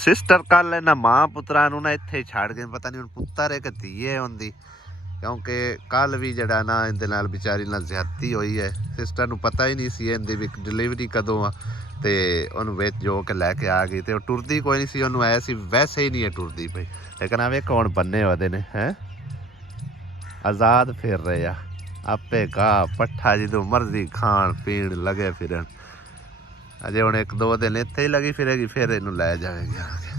Sister ਕੱਲ ਇਹਨਾਂ ਮਾਂ ਪੁੱਤਰਾਂ ਨੂੰ ਨਾ ਇੱਥੇ ਛੱਡ ਗਏ, ਪਤਾ ਨਹੀਂ ਹੁਣ ਪੁੱਤਰ ਹੈ ਕਿ ਧੀ ਹੈ ਹੁੰਦੀ, ਕਿਉਂਕਿ ਕੱਲ ਵੀ ਜਿਹੜਾ ਨਾ ਇਹਦੇ ਨਾਲ ਵਿਚਾਰੀ ਨਾਲ ਜ਼ਿਆਦਤੀ ਹੋਈ ਹੈ। ਸਿਸਟਰ ਨੂੰ ਪਤਾ ਹੀ ਨਹੀਂ ਸੀ ਇਹਦੀ ਵੀ ਡਿਲੀਵਰੀ ਕਦੋਂ ਆ, ਤੇ ਉਹਨੂੰ ਵਿੱਚ ਜੋ ਕੇ ਲੈ ਕੇ ਆ ਗਈ, ਤੇ ਉਹ ਟੁਰਦੀ ਕੋਈ ਨਹੀਂ ਸੀ, ਉਹਨੂੰ ਆਇਆ ਸੀ ਵੈਸੇ ਹੀ ਨਹੀਂ ਹੈ ਟੁਰਦੀ ਪਈ। ਲੇਕਿਨ ਆ ਵੇਖੋ ਹੁਣ ਬੰਨੇ ਉਹਦੇ ਨੇ ਹੈ ਆਜ਼ਾਦ ਫਿਰ ਰਹੇ ਆ, ਆਪੇ ਘਾਹ ਪੱਠਾ ਜਦੋਂ ਮਰਜ਼ੀ ਖਾਣ ਪੀਣ ਲੱਗੇ ਫਿਰਨ। ਅਜੇ ਹੁਣ 1-2 ਦਿਨ ਇੱਥੇ ਹੀ ਲੱਗੀ ਫਿਰੇਗੀ, ਫਿਰ ਇਹਨੂੰ ਲੈ ਜਾਵੇਗੀ ਆ ਕੇ।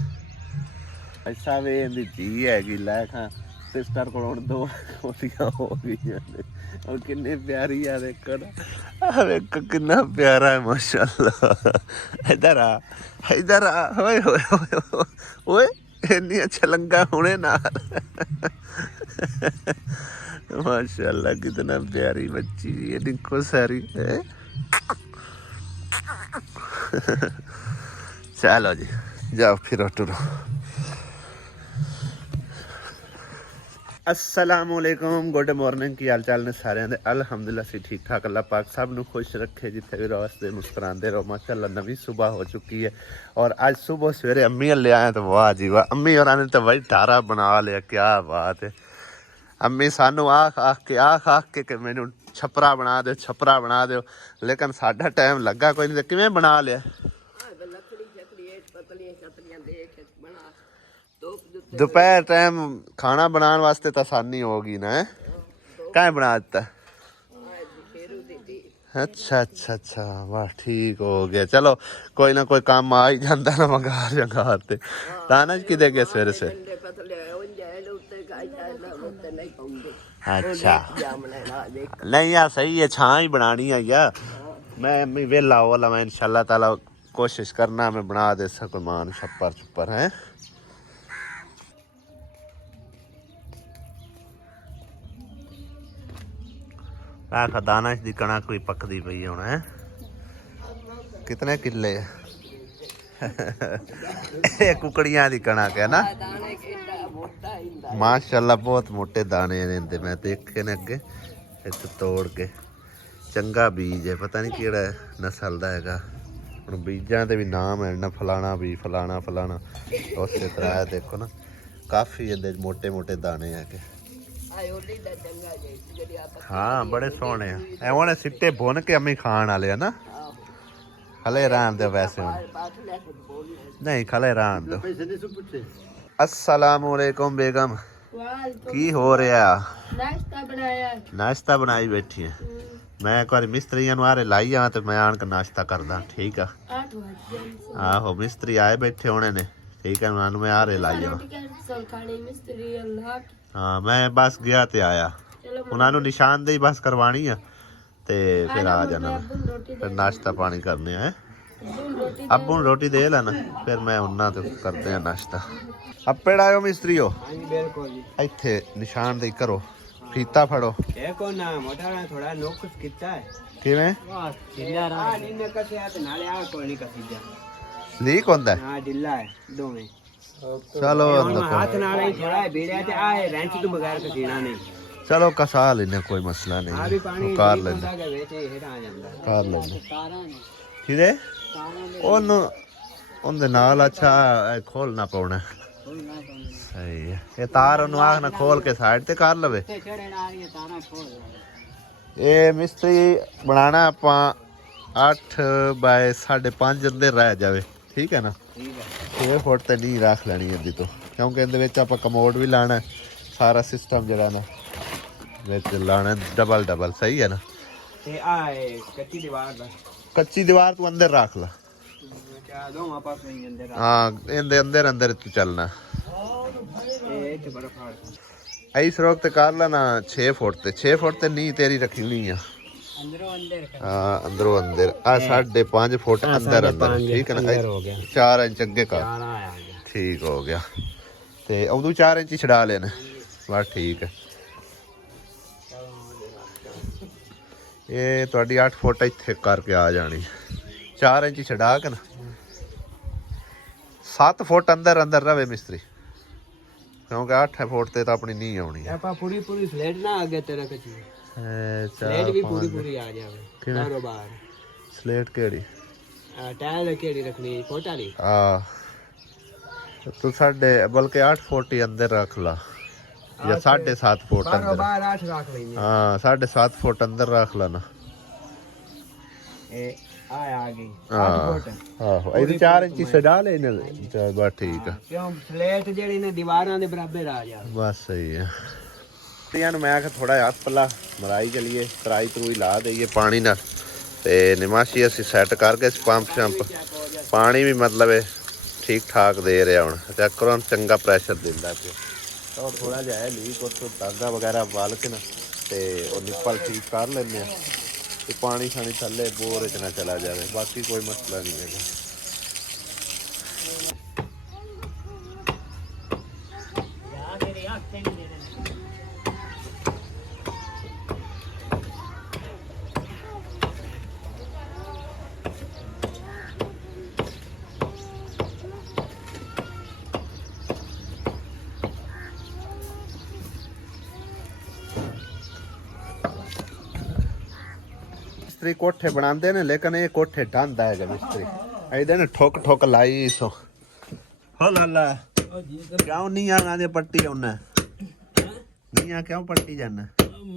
ਐਸਾ ਵੀ ਇਹਦੀ ਧੀ ਹੈਗੀ, ਲੈ ਖਾਂ ਸਿਸਟਰ ਕੋਲ ਹੁਣ 2 ਖੋਟੀਆਂ ਹੋ ਗਈਆਂ ਨੇ। ਔਰ ਕਿੰਨੀ ਪਿਆਰੀ ਆ, ਦੇਖੋ ਨਾ, ਆ ਵੇਖੋ ਕਿੰਨਾ ਪਿਆਰਾ ਹੈ ਮਾਸ਼ਾਅੱਲਾ। ਇੱਧਰ ਆ, ਇੱਧਰ ਆ, ਓਏ ਹੋਏ ਹੋਏ ਓਏ, ਇੰਨੀਆਂ ਛਲੰਗਾ ਹੁਣੇ ਨਾਲ। माशाल्लाह कितना प्यारी बच्ची ये देखो सारी है। चलो जी जाओ फिरो टुरो। अस्सलामुअलैकुम, गुड मॉर्निंग, की हाल चाल ने सारे दे? अल्हम्दुलिल्लाह सी ठीक ठाक, अल्लाह पाक सब नू खुश रखे, जिथे भी रहो हसदे मुस्कुराते रहो। माशाअल्लाह नवी सुबह हो चुकी है और आज सुबह सवेरे अम्मी ले आए तो वाह जी वाह, अम्मी और ने तो भाई ढारा बना लिया, क्या बात है। अम्मी सानू आख के मैनू छपरा बना दो, छपरा बना दो, लेकिन साडा टाइम लगा कोई नहीं। किवें बना लिया? दोपहर टाइम खाना बनाने वास्ते तो आसानी होगी ना, कहाँ बना दिता? अच्छा अच्छा अच्छा, वाह ठीक हो गया। चलो कोई ना कोई काम आ ही जाता ना, मंगार जंगार ते दाना कि दे गए सवेरे से। अच्छा नहीं यार सही है, छां ही बनानी है यार। मैं वेला वाला मैं इंशाल्लाह ताला कोशिश करना मैं बना दे सकूं मान छप्पर छुप्पर है। आखा दाना दी कणक कोई पकदी पई हुण है। कितने किले कुकड़ियां दी कणक है ना माशाअल्लाह, बहुत मोटे दाने ने, मैं देखे ने अगे इत्थे तोड़ के। चंगा बीज है, पता नहीं किहड़ा नस्ल दा हैगा। हुण बीजां दे भी नाम है ना, फलाना भी फलाना फलाना उस तरह है। देखो ना काफ़ी इहदे मोटे मोटे दाने है के। हाँ बड़े सोहने हैं, हुण सिट्टे भुन के अम्मी खाण वाले है ना। खले रहन दो वैसे नहीं, खले रहन दो। अस्सलामुअलैकुम बेगम, की हो रहा? नाश्ता बनाया, नाश्ता बनाई बैठी है। मैं एक बार मिस्त्रियां नूं आरे लाई आ तो मैं आन के नाश्ता करदा, ठीक है। आहो मिस्त्री आए बैठे होने ने, ठीक है, उन्होंने मैं आरे लाई आ। हाँ मैं बस गया ते आया, उन्होंने निशानदेही बस करवानी है ते फिर आ जाना, फिर नाश्ता पानी करने है। अब्बू नूं रोटी दे लेना, फिर मैं उन्ना तो करते हैं नाश्ता। अपे आयो मिस्त्री हो इत्थे निशानदेही करो, फीता फड़ो। थोड़ा नोकस कीता है किवें लीक होंदा है? हां ढिल्ला है दोवें। चलो हाथ नाल ही थोड़ा बीड़िया ते आए रेंच तो बगैर कसीना नहीं। चलो कसा लेने, कोई मसला नहीं, कार लेने कार लेने किदे ओनु उनदे नाल। अच्छा खोलना पौना सही है, ये तार ओनु आखना खोल के साइड ते कर लवे। ये मिस्त्री बनाना आपां 8 बाय 5.5 अंदर रह जावे, ठीक है ना। 6 फुट ते नहीं रख लेनी इहदी तो, क्योंकि इहदे विच आपां कमोड भी लाना, सारा सिस्टम जिहड़ा ना विच लाना डबल डबल, सही है ना। ते आए कच्ची दीवार तू अंदर रख ला। हाँ इंदे अंदर अंदर तू चलना। इस वक्त कर लेना 6 फुट ते, 6 फुट ते नहीं तेरी रखी हुई है। हाँ अंदरों अंदर 5.5 फुट अंदर अंदर, ठीक है ना। 4 इंच अगे कर, ठीक हो गया। ते उदू 4 इंच छड़ा लेना, बस ठीक है। ये तुहाडी 8 फुट इत्थे करके आ जानी, 4 इंच छड़ा के ना 7 फुट अंदर अंदर रवे मिस्त्री, क्योंकि 8 फुट ते तो अपनी नहीं आनी है। पूरी पूरी स्लेट ना आगे तेरा कच्ची स्लेट भी पूरी पूरी आ जावे बाहरों बाहर। स्लेट केड़ी टाइल केड़ी रखनी फोटा ली? हां तू साढ़े बल्कि 8 फुट ही अंदर रख ला या 7.5 फुट अंदर। हाँ 7.5 फुट अंदर रख ला ना। आहो ਇਹਦੇ 4 ਇੰਚੀ ਸਜਾ ਲੈ ਨੇ। ਚਲ ਬਸ ਠੀਕ ਆ ਕਿਉਂ ਫਲੈਟ ਜਿਹੜੇ ਨੇ ਦੀਵਾਰਾਂ ਦੇ ਬਰਾਬਰ ਆ ਜਾ। ਬਸ ਸਹੀ ਆ। ਤੀਆਂ ਨੂੰ ਮੈਂ ਕਿਹਾ ਥੋੜਾ ਜਿਹਾ ਪੱਲਾ ਮਰਾਈ ਚਲੀਏ ਤਰਾਈ ਤਰੂਈ ਲਾ ਦਈਏ ਪਾਣੀ ਨਾਲ ਤੇ ਨਿਮਾਸ਼ੀ ਅਸੀਂ ਸੈੱਟ ਕਰਕੇ ਪੰਪ ਸ਼ੰਪ ਪਾਣੀ ਵੀ ਮਤਲਬ ਠੀਕ ਠਾਕ ਦੇ ਰਿਹਾ ਹੁਣ ਚੈੱਕ ਕਰੋ ਚੰਗਾ ਪ੍ਰੈਸ਼ਰ ਦਿੰਦਾ ਪਿਆ ਔਰ ਥੋੜਾ ਜਿਹਾ ਲੀਕ ਉੱਥੋਂ ਧਾਗਾ ਵਗੈਰਾ ਵਾਲ ਕੇ ਨਾ ਤੇ ਉਹ ਨਿੱਪਲ ਠੀਕ ਕਰ ਲੈਂਦੇ ਆ ਤੇ ਪਾਣੀ ਖਾਣੀ ਥੱਲੇ ਬੋਰ ਚ ਨਾ ਚਲਾ ਜਾਵੇ ਬਾਕੀ ਕੋਈ ਮਸਲਾ ਨਹੀਂ ਹੈਗਾ। मिस्त्री कोठे बनाते ने लेकिन ये कोठे ढांदा है मिस्त्री ऐदे ने ठोक ठोक लाई सो हो लाला क्यों नहीं आना दे पट्टी होना नहीं आ क्यों पट्टी जाना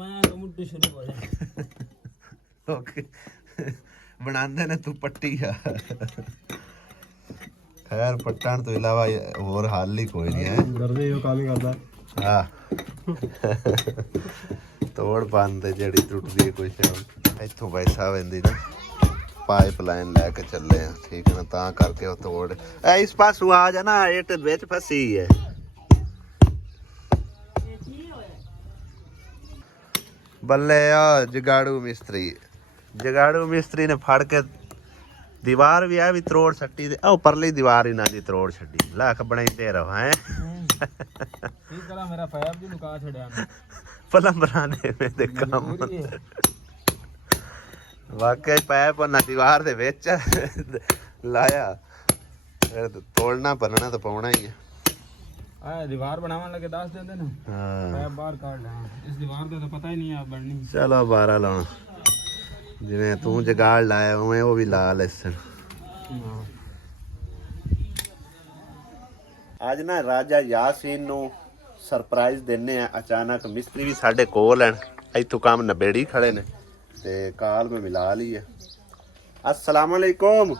मैं तो मुट्ठी शुरू हो जाए ओके बनाते ने तू पट्टी है खैर पट्टन तो इलावा और हाल ही कोई नहीं है गर्मी यो काम ही करदा हां तोड़ पांदे जड़ी टूटदी है कोई से ਇੱਥੋਂ ਪੈਸਾ ਵੰਦੀ ਨਾ ਪਾਈਪਲਾਈਨ ਲੈ ਕੇ ਚੱਲੇ ਆ ਠੀਕ ਨਾ ਤਾਂ ਕਰਕੇ ਉਹ ਤੋੜ ਐ ਇਸ ਪਾਸੋਂ ਆ ਜਾ ਨਾ ਇਹ ਤੇ ਵਿੱਚ ਫਸੀ ਹੈ ਬੱਲੇ ਆ ਜਗਾੜੂ ਮਿਸਤਰੀ ਨੇ ਫੜ ਕੇ ਦੀਵਾਰ ਵੀ ਆ ਵੀ ਤਰੋੜ ਛੱਟੀ ਤੇ ਉਹ ਪਰਲੀ ਦੀਵਾਰ ਇਹਨਾਂ ਦੀ ਤਰੋੜ ਛੱਡੀ ਲੱਖ ਬਣਾਈਦੇ ਰਹੋ ਹੈ ਕੀ ਕਰਾਂ ਮੇਰਾ ਫੈਬ ਵੀ ਲੁਕਾ ਛੜਿਆ ਪਲੰਬਰਾਂ ਨੇ ਮੇਰੇ ਕੰਮ ਵਾਕਈ ਪੈਪ ਨਾ ਦੀਵਾਰ ਦੇ ਵਿੱਚ ਲਾਇਆ ਫਿਰ ਤੋੜਨਾ ਪਰਣਾ ਤਾਂ ਪਾਉਣਾ ਹੀ ਹੈ ਆ ਦੀਵਾਰ ਬਣਾਉਣ ਲੱਗੇ ਦੱਸ ਦਿੰਦੇ ਨੇ ਹਾਂ ਪੈਪ ਬਾਹਰ ਕੱਢ ਲੈ ਇਸ ਦੀਵਾਰ ਦਾ ਤਾਂ ਪਤਾ ਹੀ ਨਹੀਂ ਆ ਬਣਨੀ ਚਲੋ ਬਾਹਰ ਲਾਉਣਾ ਜਿਵੇਂ ਤੂੰ ਜਗਾੜ ਲਾਇਆ ਉਵੇਂ ਉਹ ਵੀ ਲਾ ਲੈ ਇਸ ਅੱਜ ਨਾ ਰਾਜਾ ਯਾਸੀਨ ਨੂੰ ਸਰਪ੍ਰਾਈਜ਼ ਦਿੰਨੇ ਆ ਅਚਾਨਕ ਮਿਸਤਰੀ ਵੀ ਸਾਡੇ ਕੋਲ ਹਨ ਇੱਥੋਂ ਕੰਮ ਨਬੇੜੀ ਖੜੇ ਨੇ ਤੇ ਕਾਲ ਮੈਂ ਮਿਲਾ ਲਈ ਹੈ अस्सलाम वालेकुम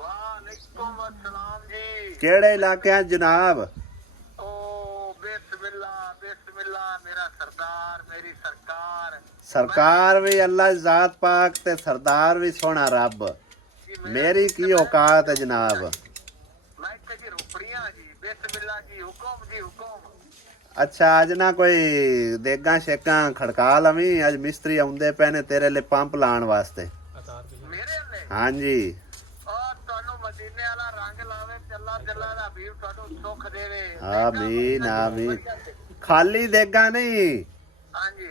वालेकुम अस्सलाम जी केड़े इलाके हैं जनाब ओ बिस्मिल्लाह बिस्मिल्लाह मेरा सरदार मेरी सरकार भी अल्लाह ज़ात पाक ते सरदार भी सोना रब मेरी की औकात है जनाब मैं जी रुपड़ियां जी बिस्मिल्लाह जी हुकुम अच्छा आज ना कोई देगा शेका खड़का लवी अज मिस्त्री आउंदे पे ने तेरे लिए पंप लाने वास्ते मेरे ले हां जी और तानु मदीने वाला रंग लावे चल्ला चल्ला दा हबीब तानु सुख देवे आमीन आमीन खाली देगा नहीं हां जी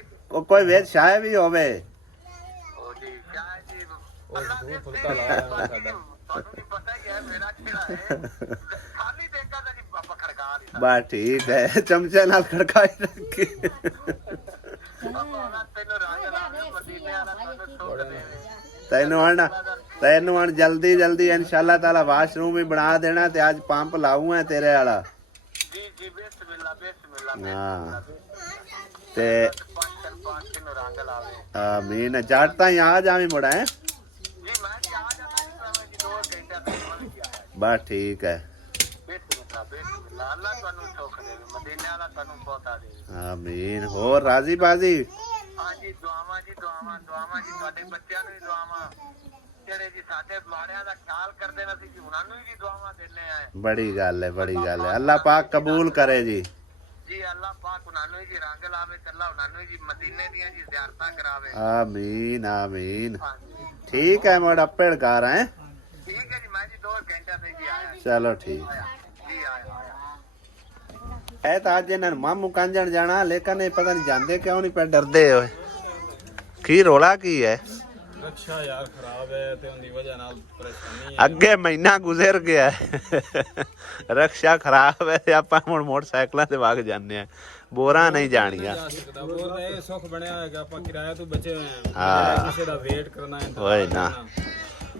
कोई वेद शाय भी होवे ओ जी शाय जी अल्लाह दे फुलका लाया साडा तानु भी पता ही है मेरा खेड़ा है खाली देगा दा जी पापा खड़का दी बस ठीक है चमचे नाल खड़काई रख के ਤੈਨੂੰ ਹੁਣ ਜਲਦੀ ਜਲਦੀ ਇਨਸ਼ਾਅੱਲਾ ਤਾਲਾ ਵਾਸ਼ਰੂਮ ਵੀ ਬਣਾ ਦੇਣਾ ਤੇ ਅੱਜ ਪੰਪ ਲਾਉਂਗਾ ਤੇਰੇ ਵਾਲਾ ਜੀ ਜੀ ਬਿਸਮਿਲ੍ਲਾ ਬਿਸਮਿਲ੍ਲਾ ਹਾਂ ਤੇ ਰੰਗ ਲਾਵੇ ਆਮੀਨ ਜੱਟ ਤਾਂ ਆ ਜਾਵੀਂ ਮੁੜਾ ਹੈ ਜੀ ਮੈਂ ਜੀ ਆ ਜਾਣਾ ਜੀ 2 ਘੰਟੇ ਬਸ ਠੀਕ ਹੈ ਬਿਸਮਿਲ੍ਲਾ ਬਿਸਮਿਲ੍ਲਾ ਅੱਲਾ ਤੁਹਾਨੂੰ ਸੁੱਖ ਦੇਵੇ ਮਦੀਨੇ ਵਾਲਾ ਤੁਹਾਨੂੰ ਬਹੁਤਾ ਦੇਵੇ ਆਮੀਨ ਹੋਰ ਰਾਜ਼ੀ ਬਾਜ਼ੀ हाँ जी दुआवां जी ਤੁਹਾਡੇ ਬੱਚਿਆਂ ਨੂੰ ਵੀ ਦੁਆਵਾਂ ਜਿਹੜੇ ਜੀ ਸਾਡੇ ਮਾੜਿਆਂ ਦਾ ਖਿਆਲ ਕਰਦੇ ਨੇ ਅਸੀਂ ਜੀ ਉਹਨਾਂ ਨੂੰ ਵੀ ਦੁਆਵਾਂ ਦਿੰਨੇ ਆ ਬੜੀ ਗੱਲ ਹੈ ਅੱਲਾਹ ਪਾਕ ਕਬੂਲ ਕਰੇ ਜੀ ਜੀ ਅੱਲਾਹ ਪਾਕ ਉਹਨਾਂ ਨੂੰ ਜੀ ਰੰਗ ਲਾਵੇ ਤੇ ਅੱਲਾਹ ਉਹਨਾਂ ਨੂੰ ਜੀ ਮਦੀਨੇ ਦੀਆਂ ਜੀ ਜ਼ਿਆਰਤਾਂ ਕਰਾਵੇ ਆਮੀਨ ਆਮੀਨ ਠੀਕ ਹੈ ਮੋੜ ਅੱਪੜ ਕਰ ਹੈ ਠੀਕ ਹੈ ਜੀ ਮੈਂ ਜੀ 2 ਘੰਟੇ ਤੇ ਜੀ ਆਇਆ ਚਲੋ ਠੀਕ ਜੀ ਆਇਆ ਐ ਤਾਂ ਅੱਜ ਇਹਨਾਂ ਨੂੰ ਮਾਮੂ ਕਾਂਜਣ ਜਾਣਾ ਲੇਕਿਨ ਇਹ ਪਤਾ ਨਹੀਂ ਜਾਂਦੇ ਕਿਉਂ ਨਹੀਂ ਪੈ ਡਰਦੇ ਹੋਏ ਕੀ ਰੋਲਾ ਕੀ ਹੈ ਰਕਸ਼ਾ ਯਾਰ ਖਰਾਬ ਹੈ ਤੇ ਉਹਦੀ ਵਜ੍ਹਾ ਨਾਲ ਪਰੇਸ਼ਾਨੀ ਹੈ ਅੱਗੇ ਮਹੀਨਾ ਗੁਜ਼ਰ ਗਿਆ ਰਕਸ਼ਾ ਖਰਾਬ ਹੈ ਤੇ ਆਪਾਂ ਹੁਣ ਮੋਟਰਸਾਈਕਲਾਂ ਤੇ ਵਗ ਜਾਂਦੇ ਆ ਬੋਰਾਂ ਨਹੀਂ ਜਾਣੀਆਂ ਬੋਰ ਦਾ ਇਹ ਸੁੱਖ ਬਣਿਆ ਹੋਏਗਾ ਆਪਾਂ ਕਿਰਾਇਆ ਤੋਂ ਬਚੇ ਹੋਏ ਆ ਕਿਸੇ ਦਾ ਵੇਟ ਕਰਨਾ ਹੈ ਓਏ ਨਾ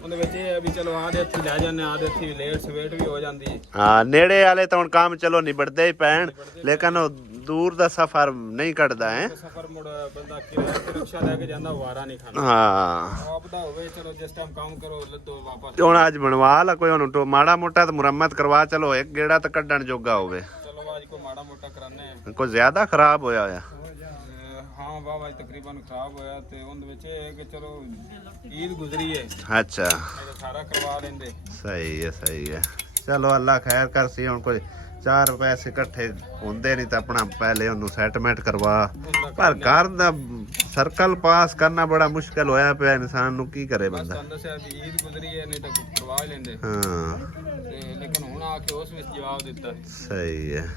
ਉਹਦੇ ਵਿੱਚ ਇਹ ਹੈ ਵੀ ਚਲੋ ਆਦੇ ਹੱਥੀ ਲੈ ਜਾਂਦੇ ਆਦੇ ਹੱਥੀ ਲੇਟ ਸਵੇਟ ਵੀ ਹੋ ਜਾਂਦੀ ਹੈ। ਹਾਂ ਨੇੜੇ ਵਾਲੇ ਤਾਂ ਹੁਣ ਕੰਮ ਚਲੋ ਨਿਬੜਦੇ ਹੀ ਪੈਣ, ਲੇਕਿਨ ਉਹ ਦੂਰ ਦਾ ਸਫ਼ਰ ਨਹੀਂ ਕੱਢਦਾ ਹੈ। ਸਫਰ ਮੁੜ ਬੰਦਾ ਕਿਰਾਏ ਤੇ ਰਿਕਸ਼ਾ ਲੈ ਕੇ ਜਾਂਦਾ, ਵਾਰਾ ਨਹੀਂ ਖਾਂਦਾ। ਹਾਂ ਆਪ ਦਾ ਹੋਵੇ ਚਲੋ ਜਿਸ ਟਾਈਮ ਕੰਮ ਕਰੋ ਲੱਦੋ ਵਾਪਸ। ਤੇ ਹੁਣ ਅੱਜ ਬਣਵਾ ਲਾ ਕੋਈ, ਉਹਨੂੰ ਮਾੜਾ ਮੋਟਾ ਤਾਂ ਮੁਰੰਮਤ ਕਰਵਾ, ਚਲੋ ਇੱਕ ਗੇੜਾ ਤਾਂ ਕੱਢਣ ਜੋਗਾ ਹੋਵੇ। ਚਲੋ ਅੱਜ ਕੋ ਮਾੜਾ ਮੋਟਾ ਕਰਾਨੇ ਕੋਈ ਜ਼ਿਆਦਾ ਖਰਾਬ ਹੋਇਆ ਹੋਇਆ? ਹਾਂ ਵਾਹ ਅੱਜ ਤਕਰੀਬਨ ਖਰਾਬ ਹੋਇਆ ਤੇ ਉਹਦੇ ਵਿੱਚ ਇਹ ਹੈ ਕਿ ਚਲੋ ਈਦ ਗੁਜ਼ਰੀ ਹੈ, ਅੱਛਾ ਇਹ ਸਾਰਾ ਕਰਵਾ ਲੈਂਦੇ। ਸਹੀ ਹੈ ਸਹੀ ਹੈ। ਚਲੋ ਅੱਲਾ ਖੈਰ ਕਰ ਸੀ। ਹੁਣ ਕੋਈ 4 ਪੈਸੇ ਇਕੱਠੇ ਹੁੰਦੇ ਨਹੀਂ ਤਾਂ ਆਪਣਾ ਪਹਿਲੇ ਉਹਨੂੰ ਸੈਟਲਮੈਂਟ ਕਰਵਾ। ਪਰ ਘਰ ਦਾ ਸਰਕਲ ਪਾਸ ਕਰਨਾ ਬੜਾ ਮੁਸ਼ਕਲ ਹੋਇਆ ਪਿਆ, ਇਨਸਾਨ ਨੂੰ ਕੀ ਕਰੇ ਬੰਦਾ। ਤੁਹਾਨੂੰ ਦੱਸਿਆ ਵੀ ਈਦ ਗੁਜ਼ਰੀ ਹੈ, ਨਹੀਂ ਤਾਂ ਕਰਵਾ ਹੀ ਲੈਂਦੇ। ਹਾਂ ਤੇ ਲੇਕਿਨ ਹੁਣ ਆ ਕੇ ਉਸ ਵਿੱਚ ਜਵਾਬ ਦਿੱਤਾ। ਸਹੀ ਹੈ।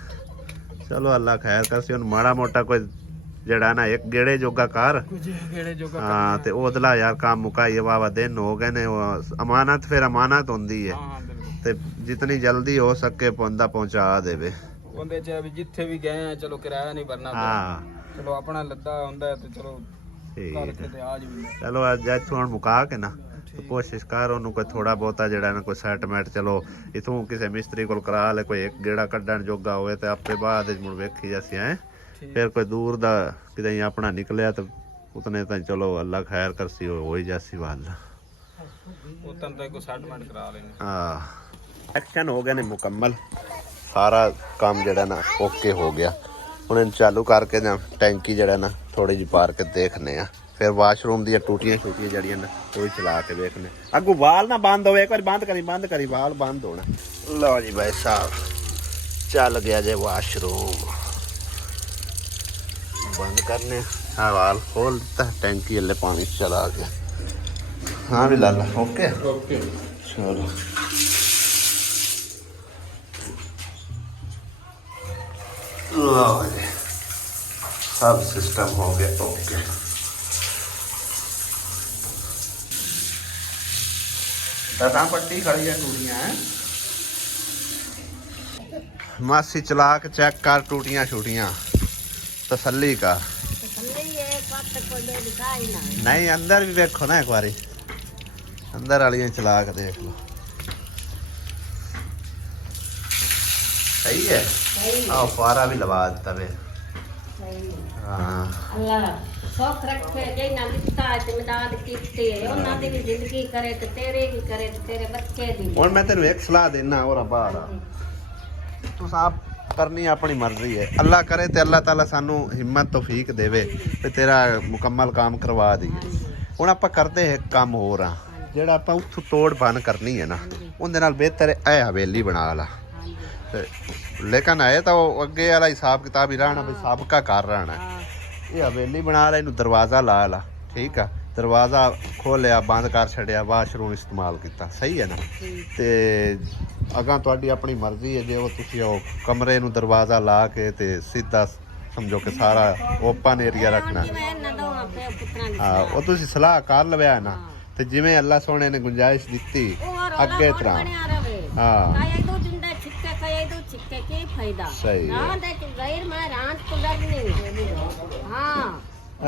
ਚਲੋ ਅੱਲਾ ਖੈਰ ਕਰ ਸੀ। ਹੁਣ ਮਾੜਾ ਮੋਟਾ ਕੋਈ ਜਿਹੜਾ ਨਾ ਇੱਕ ਗੇੜੇ ਜੋਗਾ ਕਰ, ਕਿਹੜੇ ਜੋਗਾ ਹਾਂ ਤੇ ਉਹਦਲਾ ਯਾਰ ਕੰਮ ਮੁਕਾਈ ਵਾਵਾ ਦਿਨ ਹੋ ਗਏ ਨੇ। ਉਹ ਅਮਾਨਤ ਫਿਰ ਅਮਾਨਤ ਹੁੰਦੀ ਹੈ ਹਾਂ ਬਿਲਕੁਲ। ਤੇ ਜਿਤਨੀ ਜਲਦੀ ਹੋ ਸਕੇ ਬੰਦਾ ਪਹੁੰਚਾ ਦੇਵੇ। ਉਹਦੇ ਚ ਵੀ ਜਿੱਥੇ ਵੀ ਗਏ ਆ ਚਲੋ ਕਿਰਾਇਆ ਨਹੀਂ ਭਰਨਾ ਪਿਆ। ਹਾਂ ਚਲੋ ਆਪਣਾ ਲੱਦਾ ਹੁੰਦਾ ਹੈ ਤੇ ਚਲੋ ਠੀਕ ਕਰਕੇ ਹੈ। ਤੇ ਆ ਜੀ। ਚਲੋ ਅੱਜ ਇੱਥੋਂ ਹੁਣ ਮੁਕਾ ਕੇ ਨਾ ਤੇ ਕੋਸ਼ਿਸ਼ ਕਰ ਉਹਨੂੰ ਕੋਈ ਥੋੜਾ ਬਹੁਤਾ ਜਿਹੜਾ ਨਾ ਕੋਈ ਸੈਟਲਮੈਂਟ ਚਲੋ ਇਥੋਂ ਕਿਸੇ ਮਿਸਤਰੀ ਕੋਲ ਕਰਾ ਲੈ, ਕੋਈ ਇੱਕ ਗੇੜਾ ਕੱਢਣ ਜੋਗਾ ਹੋਵੇ ਤੇ ਆਪੇ ਬਾਅਦ ਵਿੱਚ ਮੁੜ ਵੇਖੀ ਜਾਸੀ ਹੈ। ਫਿਰ ਕੋਈ ਦੂਰ ਦਾ ਕਿਤੇ ਆਪਣਾ ਨਿਕਲਿਆ ਤੇ ਉਤਨੇ ਤਾਂ ਚਲੋ ਅੱਲਾ ਖੈਰ ਕਰਸੀ ਹੋ ਹੀ ਜਾਸੀ ਵਾਲ। ਉਤਨ ਤਾਂ ਕੋਈ ਸੈਟਲਮੈਂਟ ਕਰਾ ਲੈਣੇ। ਹਾਂ ਐਕਸ਼ਨ ਹੋ ਗਏ ਨੇ ਮੁਕੰਮਲ, ਸਾਰਾ ਕੰਮ ਜਿਹੜਾ ਨਾ ਓਕੇ ਹੋ ਗਿਆ। ਹੁਣ ਇਹਨੂੰ ਚਾਲੂ ਕਰਕੇ ਨਾ ਟੈਂਕੀ ਜਿਹੜਾ ਨਾ ਥੋੜੀ ਜਿਹੀ ਪਾਰ ਕੇ ਦੇਖਨੇ ਆ, ਫਿਰ ਵਾਸ਼ਰੂਮ ਦੀਆਂ ਟੂਟੀਆਂ ਛੋਟੀਆਂ ਜਿਹੜੀਆਂ ਨਾ ਉਹ ਚਲਾ ਕੇ ਵੇਖਨੇ। ਅੱਗੋਂ ਵਾਲ ਨਾ ਬੰਦ ਹੋਵੇ, ਇੱਕ ਵਾਰ ਬੰਦ ਕਰੀ ਵਾਲ ਬੰਦ ਹੋਣਾ। ਲਓ ਜੀ ਭਾਈ ਸਾਹਿਬ ਚੱਲ ਗਿਆ ਜੇ ਵਾਸ਼ਰੂਮ, ਬੰਦ करने। हाँ वाल खोल देता है, टैंकी अल्ले पानी चला गया। हाँ भी लाला ओके ओके चलो। लो जी सब सिस्टम हो गया ओके। दसा पट्टी खड़ी है टूटियां हैं मासी, चला के चेक कर टूटियां छूटियां, तसल्ली का। नहीं अंदर भी देखो ना एक बारी, अंदर वाली चला के देख लो। सही है। आओ फारा भी लगा देता वे। हाँ अल्लाह सौख रखे जे ना लिखता है ते मदद कीती है ਉਹਨਾਂ ਦੀ ਵੀ ਜ਼ਿੰਦਗੀ ਕਰੇ ਤੇ ਤੇਰੇ ਵੀ ਕਰੇ ਤੇ ਤੇਰੇ ਬੱਚੇ ਦੀ। ਹੁਣ ਮੈਂ ਤੈਨੂੰ ਇੱਕ ਸਲਾਹ ਦੇਣਾ ਹੋਰ ਬਾਹਰ ਤੂੰ ਸਾਬ करनी अपनी मर्जी है। अल्लाह करे तो अल्लाह ताला सानू हिम्मत तौफीक देवे ते तेरा मुकम्मल काम करवा दईए। हुण आपां करदे एक काम होर आ जिहड़ा आपां उत्थों तोड़ बन करनी है ना, उहदे नाल बेहतर है हवेली बना ला। लेकिन है तो अगे वाला हिसाब किताब ही रहना भी सबका घर रहना। ये हवेली बना ला, इनू दरवाज़ा ला ला, ठीक है। दरवाज़ा खोलिया बंद कर छड़िया, वाशरूम इस्तेमाल किया, सही है ना। ते अगां तुहाडी अपनी मर्जी है, जे वो तुसीं ओह कमरे नूं दरवाज़ा ला के ते सीधा समझो कि सारा ओपन एरिया रखना। हाँ वो तुसीं सलाह कर लव्या ना, ते जिवें अल्लाह सोहणे ने गुंजाइश दित्ती अगे तरह। हाँ सही है।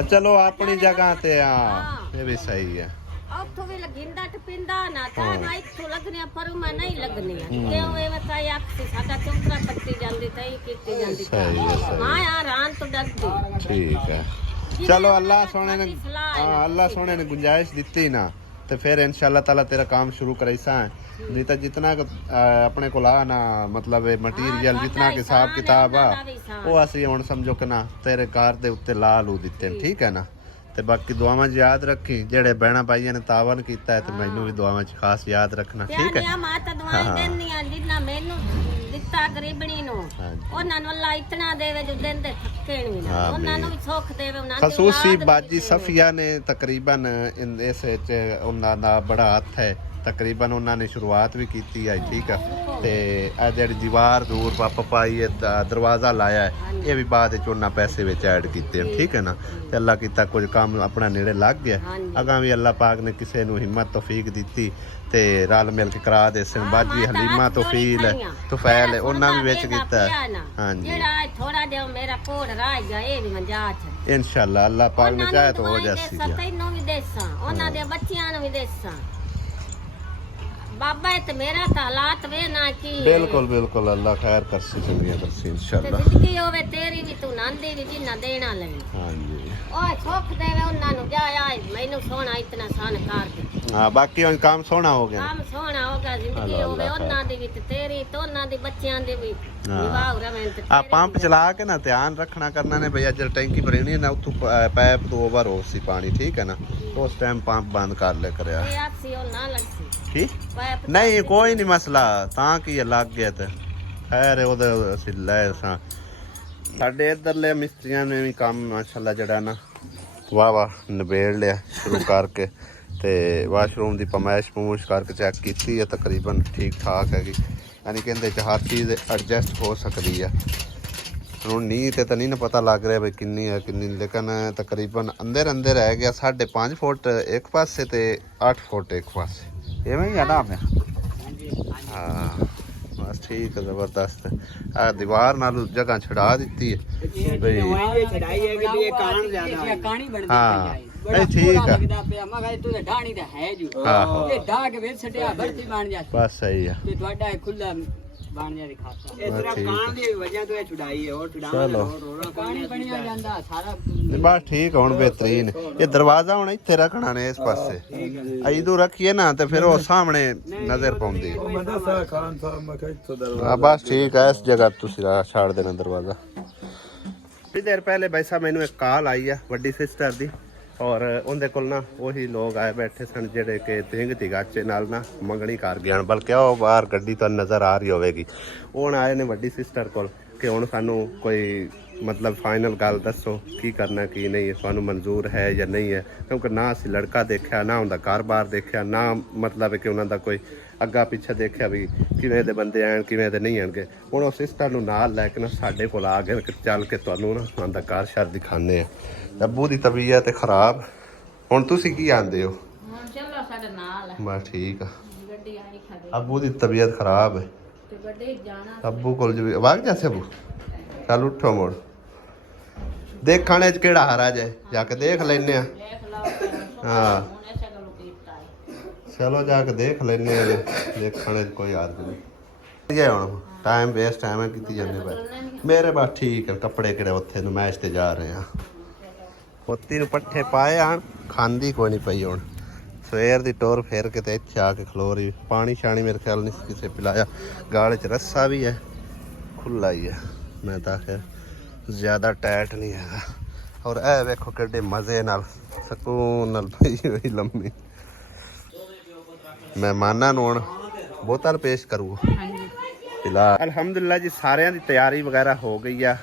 चलो अपनी जगह ते हाँ ये भी सही है। ਉੱਥੋਂ ਵੀ ਲਗਿੰਦਾ ਟਪਿੰਦਾ ਨਾ ਤਾਂ ਨਾ ਇੱਥੋਂ ਲੱਗਣੀਆਂ ਪਰ ਮੈਂ ਨਹੀਂ ਲੱਗਣੀਆਂ ਕਿਉਂ ਇਹ ਵਸਾਈ ਅੱਖ ਤੇ ਸਾਡਾ ਚੌਂਤਰਾ ਕੱਟੀ ਜਾਂਦੀ ਤਾਂ ਇਹ ਕੀਤੀ ਜਾਂਦੀ ਹਾਂ ਯਾਰ ਰਾਂ ਤੋਂ ਡਰਦੀ। ठीक है चलो अल्लाह सोने ने हाँ अल्लाह सोने ने गुंजाइश दी ना तो फिर इंशाल्लाह ताला तेरा काम शुरू करैसा है। नहीं तो जितना अपने को ला ना मतलब मटीरियल जितना के हिसाब किताब आ वो असी हुण समझो कि ना तेरे कार दे उत्ते ला लू दिते, ठीक है ना। ते बाकी दुआवां याद रखी, जेड़े बहना भाइयों ने तावन कीता है, तो मैनू भी दुआवां खास याद रखना, ठीक है। माता दुआएं देनी आ जिन्ना मैनू दिता गरीबणी नु ਉਹਨਾਂ ਨੂੰ ਅੱਲਾ ਇਤਨਾ ਦੇਵੇ ਜੋ ਦਿੰਦੇ ਥੱਕੇ ਨਹੀਂ ਨਾ ਉਹਨਾਂ ਨੂੰ ਵੀ ਸੁੱਖ ਦੇਵੇ ਉਹਨਾਂ ਦੀ ਖਸੂਸੀ ਬਾਜੀ ਸਫੀਆ ਨੇ ਤਕਰੀਬਨ ਇਸ ਵਿੱਚ ਉਹਨਾਂ ਦਾ ਬੜਾ ਹੱਥ ਹੈ। ਤਕਰੀਬਨ ਉਹਨਾਂ ਨੇ ਸ਼ੁਰੂਆਤ ਵੀ ਕੀਤੀ ਹੈ, ਠੀਕ ਹੈ। ਤੇ ਇਹ ਜਿਹੜੀ ਦੀਵਾਰ ਦੂਰ ਪਾਈ ਹੈ, ਦਰਵਾਜ਼ਾ ਲਾਇਆ ਹੈ, ਇਹ ਵੀ ਬਾਅਦ ਵਿੱਚ ਉਹਨਾਂ ਪੈਸੇ ਵਿੱਚ ਐਡ ਕੀਤੇ, ਠੀਕ ਹੈ ਨਾ। ਤੇ ਅੱਲਾ ਕੀਤਾ ਕੁਝ ਕੰਮ ਆਪਣਾ ਨੇੜੇ ਲੱਗ ਗਿਆ। ਅਗਾਂ ਵੀ ਅੱਲਾ ਪਾਕ ਨੇ ਕਿਸੇ ਨੂੰ ਹਿੰਮਤ ਤੌਫੀਕ ਦਿੱਤੀ ਤੇ ਰਲ ਮਿਲ ਕੇ ਕਰਾ ਦੇ ਸਨ। ਬਾਜੀ ਹਲੀਮਾ ਤੁਫੈਲ ਹੈ ਉਹਨਾਂ ਵੀ ਵਿੱਚ ਕੀਤਾ ਹੈ। ਹਾਂਜੀ ਜਿਹੜਾ ਥੋੜਾ ਜਿਹਾ ਮੇਰਾ ਕੋੜ ਰਹਿ ਗਿਆ ਇਹ ਵੀ ਮੰਜਾ ਚ ਇਨਸ਼ਾਅੱਲਾ ਅੱਲਾ ਪਾਕ ਨੇ ਚਾਹੇ ਤਾਂ ਹੋ ਜਾਸੀ। ਤੈਨੂੰ ਵੀ ਦੇਸਾਂ ਉਹਨਾਂ ਦੇ ਬੱਚਿਆਂ ਨੂੰ ਵੀ ਦੇਸਾਂ ਬਾਬਾ ਇਹ ਤੇ ਮੇਰਾ ਤਾਂ ਹਾਲਾਤ ਵੇ ਨਾ ਕੀ ਬਿਲਕੁਲ ਬਿਲकुल ਅੱਲਾ ਖੈਰ ਕਰਸੀ ਚੰਗੀਆਂ ਕਰਸੀ ਤੇ ਇਨਸ਼ਾਅੱਲਾ। ਜ਼ਿੰਦਗੀ ਹੋਵੇ ਤੇਰੀ ਵੀ ਤੂੰ ਨਾਂਦੀ ਵੀ ਜਿੰਨਾ ਦੇਣਾ ਲੈਣਾ ਹਾਂਜੀ ਓਏ ਸੁੱਖ ਦੇਵੇ ਉਹਨਾਂ ਨੂੰ ਜਾ ਆਏ ਮੈਨੂੰ ਸੋਹਣਾ ਇਤਨਾ ਸਾਨ ਕਰ ਦੇ ਹਾਂ ਬਾਕੀ ਹੁਣ ਕੰਮ ਸੋਹਣਾ ਹੋ ਗਿਆ। ਕੰਮ ਸੋਹਣਾ ਹੋਗਾ ਜ਼ਿੰਦਗੀ ਅੱਲਾ ਹੋਵੇ ਅੱਲਾ ਉਹਨਾਂ ਦੀ ਵੀ ਤੇ ਤੇਰੀ ਤੇ ਉਹਨਾਂ ਦੇ ਬੱਚਿਆਂ ਦੇ ਵੀ ਹਾਂ। ਨਿਭਾਉ ਰਵੇਂ ਤੇ ਆ ਪੰਪ ਚਲਾ ਕੇ ਨਾ ਧਿਆਨ ਰੱਖਣਾ ਕਰਨਾ ਨੇ ਭਈ ਅੱਜ ਟੈਂਕੀ ਭਰਣੀ ਨਾ ਉੱਥੋਂ ਪਾਈਪ ਤੋਂ ਓਵਰ ਹੋ ਸੀ ਪਾਣੀ ਠੀਕ ਹੈ ਨਾ ਉਸ ਟਾਈਮ ਪੰਪ ਬੰਦ ਕਰ ਲੈ ਕਰਿਆ ਇਹ ਆਸੀ ਉਹ ਨਾ ਲੱਗਸੀ ਕੀ ਪਾਇਪ ਨਹੀਂ ਕੋਈ ਨਹੀਂ ਮਸਲਾ ਤਾਂ ਕੀ ਹੈ, ਲੱਗ ਗਿਆ ਤੇ ਖੈਰ ਉਹਦੇ ਅਸੀਂ ਲੈ ਸਾਂ। ਸਾਡੇ ਇੱਧਰਲੇ ਮਿਸਤਰੀਆਂ ਨੇ ਵੀ ਕੰਮ ਮਾਸ਼ਾਅੱਲਾ ਜਿਹੜਾ ਨਾ ਵਾਹ ਵਾਹ ਨਿਬੇੜ ਲਿਆ ਸ਼ੁਰੂ ਕਰਕੇ ਤੇ ਵਾਸ਼ਰੂਮ ਦੀ ਪਮਾਇਸ਼ ਪਮੂਸ਼ ਕਰਕੇ ਚੈੱਕ ਕੀਤੀ ਹੈ ਤਕਰੀਬਨ ਠੀਕ ਠਾਕ ਹੈਗੀ ਯਾਨੀ ਕਿ ਇਹਦੇ 'ਚ ਹਰ ਚੀਜ਼ ਐਡਜਸਟ ਹੋ ਸਕਦੀ ਹੈ। ਹੁਣ ਨੀ ਤੇ ਤਾਂ ਨਹੀਂ ਨਾ ਪਤਾ ਲੱਗ ਰਿਹਾ ਵੀ ਕਿੰਨੀ ਹੈ ਕਿੰਨੀ ਨਹੀਂ, ਲੇਕਿਨ ਤਕਰੀਬਨ ਅੰਦਰ ਅੰਦਰ ਰਹਿ ਗਿਆ 5.5 ਫੁੱਟ ਇੱਕ ਪਾਸੇ ਤੇ 8 ਫੁੱਟ ਇੱਕ ਪਾਸੇ ਇਵੇਂ ਹੀ ਆ ਨਾ ਮੈਂ ਹਾਂ ਬਸ ਠੀਕ ਹੈ ਜ਼ਬਰਦਸਤ ਆ ਦੀਵਾਰ ਨਾਲ ਜਗ੍ਹਾ ਛਡਾ ਦਿੱਤੀ ਹੈ ਬਈ ਇਹ ਚੜਾਈ ਹੈ ਕਿ ਇਹ ਕਾਣ ਜ਼ਿਆਦਾ ਹੈ ਕਾਣੀ ਬਣਦੀ ਹਾਂ ਬੜਾ ਇਹ ਠੀਕ ਆ ਲੱਗਦਾ ਪਿਆ ਮੈਂ ਕਿਹਾ ਤੂੰ ਤਾਂ ਢਾਣੀ ਦਾ ਹੈ ਜੂ ਆਹੋ ਇਹ ਢਾਕ ਵਿੱਚ ਛੱਡਿਆ ਭਰਤੀ ਬਣ ਜਾ ਬਸ ਸਹੀ ਆ ਤੇ ਤੁਹਾਡਾ ਇਹ ਖੁੱਲਾ ਬਣ ਜਾ ਦਿਖਾਤਾ ਇਸ ਤਰ੍ਹਾਂ ਠੀਕ ਕਾਣ ਦੀ ਵਜ੍ਹਾ ਤੋਂ ਇਹ ਛੁਡਾਈ ਹੈ ਹੋਰ ਛੁਡਾਵਾਂ ਚਲੋ। ਰੋਣਾ ਕਾਣੀ ਬਣਿਆ ਜਾਂਦਾ ਸਾਰਾ ਨਹੀਂ ਬਸ ਠੀਕ ਆ, ਹੁਣ ਬਿਹਤਰੀਨ ਇਹ ਦਰਵਾਜ਼ਾ ਹੁਣ ਇੱਥੇ ਰੱਖਣਾ ਨੇ ਇਸ ਪਾਸੇ ਇਦੋਂ ਰੱਖੀਏ ਨਾ ਤੇ ਫਿਰ ਉਹ ਸਾਹਮਣੇ ਨਜ਼ਰ ਪਾਉਂਦੀ ਆ ਬਸ ਠੀਕ ਹੈ ਇਸ ਜਗ੍ਹਾ ਤੁਸੀਂ ਛੱਡ ਦੇਣਾ ਦਰਵਾਜ਼ਾ। ਥੋੜੀ ਦੇਰ ਪਹਿਲੇ ਭਾਈ ਸਾਹਿਬ ਮੈਨੂੰ ਇੱਕ ਕਾਲ ਆਈ ਆ ਵੱਡੀ ਸਿਸਟਰ ਦੀ ਔਰ ਉਹਦੇ ਕੋਲ ਨਾ ਉਹੀ ਲੋਕ ਆਏ ਬੈਠੇ ਸਨ ਜਿਹੜੇ ਕਿ ਤਿੰਗ ਤਿਗਾਚੇ ਨਾਲ ਨਾ ਮੰਗਣੀ ਕਰ ਗਏ ਹਨ, ਬਲਕਿ ਉਹ ਬਾਹਰ ਗੱਡੀ ਤੋਂ ਨਜ਼ਰ ਆ ਰਹੀ ਹੋਵੇਗੀ। ਉਹ ਹੁਣ ਆਏ ਨੇ ਵੱਡੀ ਸਿਸਟਰ ਕੋਲ ਕਿ ਹੁਣ ਸਾਨੂੰ ਕੋਈ ਮਤਲਬ ਫਾਈਨਲ ਗੱਲ ਦੱਸੋ ਕੀ ਕਰਨਾ ਕੀ ਨਹੀਂ, ਸਾਨੂੰ ਮਨਜ਼ੂਰ ਹੈ ਜਾਂ ਨਹੀਂ ਹੈ, ਕਿਉਂਕਿ ਨਾ ਅਸੀਂ ਲੜਕਾ ਦੇਖਿਆ ਨਾ ਉਹਦਾ ਘਰ-ਬਾਰ ਦੇਖਿਆ ਨਾ ਮਤਲਬ ਕਿ ਉਹਨਾਂ ਦਾ ਕੋਈ ਅੱਗਾ ਪਿੱਛੇ ਦੇਖਿਆ ਵੀ ਕਿਵੇਂ ਦੇ ਬੰਦੇ ਆਣ ਕਿਵੇਂ ਦੇ ਨਹੀਂ ਆਣਗੇ। ਹੁਣ ਉਹ ਸਿਸਟਰ ਨੂੰ ਨਾਲ ਲੈ ਕੇ ਨਾ ਸਾਡੇ ਕੋਲ ਆ ਗਏ ਕਿ ਚੱਲ ਕੇ ਤੁਹਾਨੂੰ ਨਾ ਉਹਦਾ ਘਰ ਸ਼ਰ ਦਿਖਾਉਂਦੇ ਆ। ਅੱਬੂ ਦੀ ਤਬੀਅਤ ਖਰਾਬ, ਹੁਣ ਤੁਸੀਂ ਕੀ ਆਂਦੇ ਹੋ? ਹੁਣ ਚੱਲੋ ਸਾਡੇ ਨਾਲ ਬਸ ਠੀਕ ਆ। ਗੱਡੀ ਆਈ ਖੜੇ ਅੱਬੂ ਦੀ ਤਬੀਅਤ ਖਰਾਬ ਹੈ ਤੇ ਗੱਡੀ ਜਾਣਾ ਅੱਬੂ ਕੋਲ ਜੀ ਆਵਾਜ਼ ਜੈਸੇ ਅੱਬੂ ਚੱਲ ਉੱਠੋ ਮੋੜ ਦੇਖਣੇ ਚ ਕਿਹੜਾ ਹਾਰਾ ਜੇ ਜਾ ਕੇ ਦੇਖ ਲੈਨੇ ਆ। ਦੇਖ ਲਓ ਹਾਂ ਹੁਣ ਐਸਾ ਗੱਲ ਕੀਤਾ ਹੈ ਚਲੋ ਜਾ ਕੇ ਦੇਖ ਲੈਨੇ ਆ ਦੇਖਣੇ ਚ ਕੋਈ ਹਰਜ ਨਹੀਂ। ਇਹ ਹੁਣ ਟਾਈਮ ਵੇਸਟ ਐਵੇਂ ਕੀਤੀ ਜਾਂਦੇ ਪਏ ਮੇਰੇ। ਬਸ ਠੀਕ ਹੈ ਕੱਪੜੇ ਕਿਹੜੇ ਉੱਥੇ ਨੂੰ ਮੈਚ ਤੇ ਜਾ ਰਹੇ ਆ। ਪੋਤੀ ਨੂੰ ਪੱਠੇ ਪਾਏ ਆਣ ਖਾਂਦੀ ਕੋਈ ਨਹੀਂ ਪਈ ਹੁਣ ਸਵੇਰ ਦੀ ਟੋਰ ਫੇਰ ਕੇ ਤੇ ਇੱਥੇ ਆ ਕੇ ਖਲੋ ਰਹੀ। ਪਾਣੀ ਸ਼ਾਣੀ ਮੇਰੇ ਖਿਆਲ ਨਹੀਂ ਕਿਸੇ ਪਿਲਾਇਆ, ਗਾਲੇ 'ਚ ਰੱਸਾ ਵੀ ਹੈ ਖੁੱਲਾ ਹੀ ਹੈ। ਮੈਂ ਤਾਂ ਆਖਿਆ ਜ਼ਿਆਦਾ ਟਾਈਟ ਨਹੀਂ ਹੈਗਾ। ਔਰ ਇਹ ਵੇਖੋ ਕਿੱਡੇ ਮਜ਼ੇ ਨਾਲ ਸਕੂਨ ਨਾਲ ਪਈ ਹੋਈ ਲੰਮੀ। ਮਹਿਮਾਨਾਂ ਨੂੰ ਹੁਣ ਬੋਤਲ ਪੇਸ਼ ਕਰੂ ਫਿਲਹਾਲ। ਅਲਹਮਦੁਲਿਲਾ ਜੀ ਸਾਰਿਆਂ ਦੀ ਤਿਆਰੀ ਵਗੈਰਾ ਹੋ ਗਈ ਆ।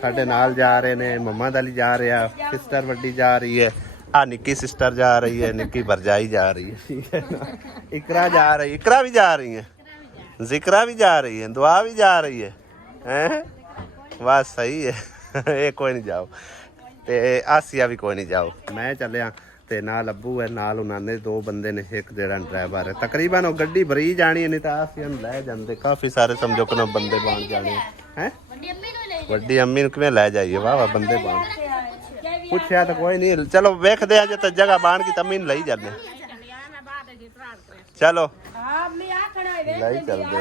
ਸਾਡੇ ਨਾਲ ਜਾ ਰਹੇ ਨੇ ਮੰਮਾ ਦਾਲੀ ਜਾ ਰਿਹਾ, ਸਿਸਟਰ ਵੱਡੀ ਜਾ ਰਹੀ ਹੈ, ਆ ਨਿੱਕੀ ਸਿਸਟਰ ਜਾ ਰਹੀ ਹੈ, ਨਿੱਕੀ ਭਰਜਾਈ ਜਾ ਰਹੀ ਹੈ, ਠੀਕ ਹੈ ਨਾ। ਇਕਰਾ ਜਾ ਰਹੀ, ਇਕਰਾ ਵੀ ਜਾ ਰਹੀ ਹੈ, ਜ਼ਿਕਰਾ ਵੀ ਜਾ ਰਹੀ ਹੈ, ਦੁਆ ਵੀ ਜਾ ਰਹੀ ਹੈ। हैं बस सही है। ये कोई नहीं जाओ ते आसिया भी कोई नहीं जाओ। मैं चलिया ते नाल अब्बू है नाल उन्होंने दो बंदे ने एक जेड़ा ड्राइवर है। तकरीबन वो गड्डी भरी जानी है नहीं तो आसिया लै जाते काफ़ी सारे समझो कि बंदे बन जाने हैं। वड्डी अम्मी नूं किवें लै जाइए वाह वाह बंदे बन पूछया तो कोई नहीं। चलो वेखदे आ जे तो जगह बन की तम्मी लई जाने। चलो लई चलदे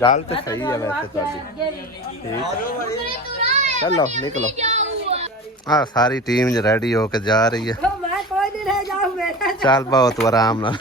गल तो सही है वैसे ठीक है। चलो निकलो। हाँ सारी टीम रेडी होके जा रही है। चल बहुत आराम ना